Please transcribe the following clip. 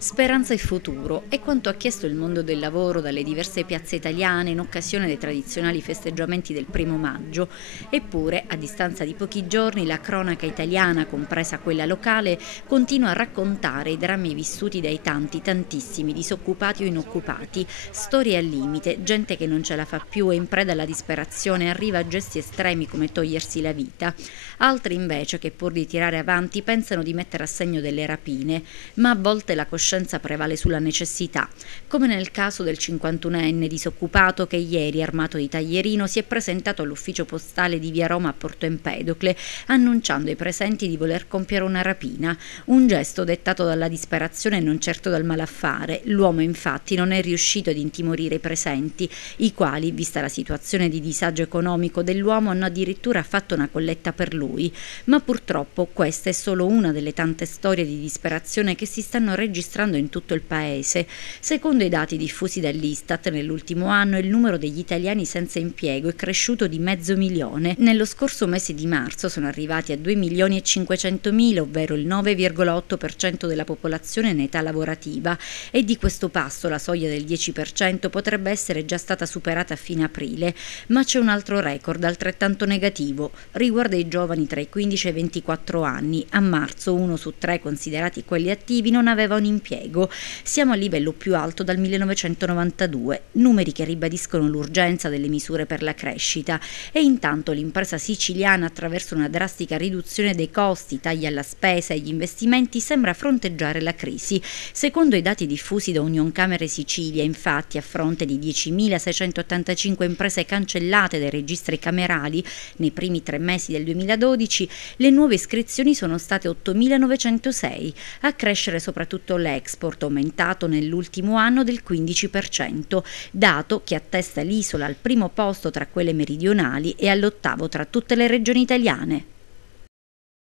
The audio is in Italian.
Speranza e futuro è quanto ha chiesto il mondo del lavoro dalle diverse piazze italiane in occasione dei tradizionali festeggiamenti del 1° maggio. Eppure, a distanza di pochi giorni, la cronaca italiana, compresa quella locale, continua a raccontare i drammi vissuti dai tantissimi disoccupati o inoccupati, storie al limite, gente che non ce la fa più e in preda alla disperazione arriva a gesti estremi come togliersi la vita. Altri invece che pur di tirare avanti pensano di mettere a segno delle rapine, ma a volte la coscienza prevale sulla necessità, come nel caso del 51enne disoccupato che ieri, armato di taglierino, si è presentato all'ufficio postale di via Roma a Porto Empedocle, annunciando ai presenti di voler compiere una rapina, un gesto dettato dalla disperazione e non certo dal malaffare. L'uomo infatti non è riuscito ad intimorire i presenti, i quali, vista la situazione di disagio economico dell'uomo, hanno addirittura fatto una colletta per lui. Ma purtroppo questa è solo una delle tante storie di disperazione che si stanno registrando in tutto il paese. Secondo i dati diffusi dall'Istat, nell'ultimo anno il numero degli italiani senza impiego è cresciuto di 500.000. Nello scorso mese di marzo sono arrivati a 2.500.000, ovvero il 9,8% della popolazione in età lavorativa, e di questo passo la soglia del 10% potrebbe essere già stata superata a fine aprile. Ma c'è un altro record altrettanto negativo, riguarda i giovani tra i 15 e i 24 anni. A marzo 1 su 3 considerati quelli attivi non aveva un impiego. Siamo al livello più alto dal 1992, numeri che ribadiscono l'urgenza delle misure per la crescita. E intanto l'impresa siciliana, attraverso una drastica riduzione dei costi, tagli alla spesa e agli investimenti, sembra fronteggiare la crisi. Secondo i dati diffusi da Unioncamere Sicilia, infatti, a fronte di 10.685 imprese cancellate dai registri camerali nei primi 3 mesi del 2012, le nuove iscrizioni sono state 8.906, a crescere soprattutto l'export, aumentato nell'ultimo anno del 15%, dato che attesta l'isola al primo posto tra quelle meridionali e all'8° tra tutte le regioni italiane.